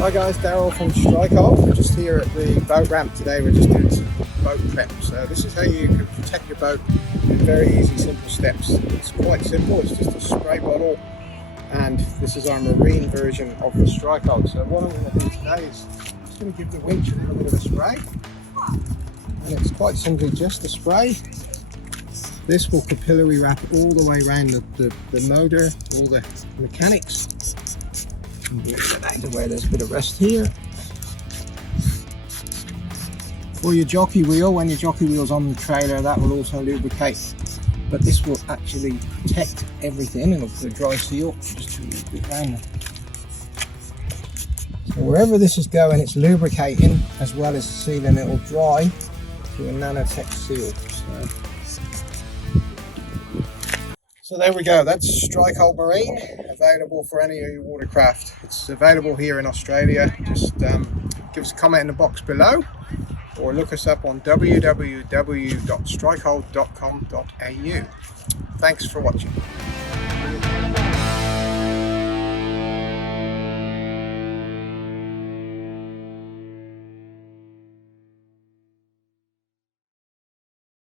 Hi guys, Daryl from StrikeHold. We're just here at the boat ramp today. We're just doing some boat prep. So this is how you can protect your boat in very easy, simple steps. It's quite simple. It's just a spray bottle, and this is our marine version of the StrikeHold. So what I'm going to do today is I'm just going to give the winch a little bit of a spray, and it's quite simply just a spray. This will capillary wrap all the way around the motor, all the mechanics. Where there's a bit of rest here. For your jockey wheel, when your jockey wheel's on the trailer, that will also lubricate, but this will actually protect everything, and it'll put a dry seal just to move it around. So wherever this is going, it's lubricating as well as sealing. It'll dry to a nanotech seal. So there we go, that's StrikeHold Marine, available for any of your watercraft. It's available here in Australia. Just give us a comment in the box below, or look us up on www.strikehold.com.au. Thanks for watching.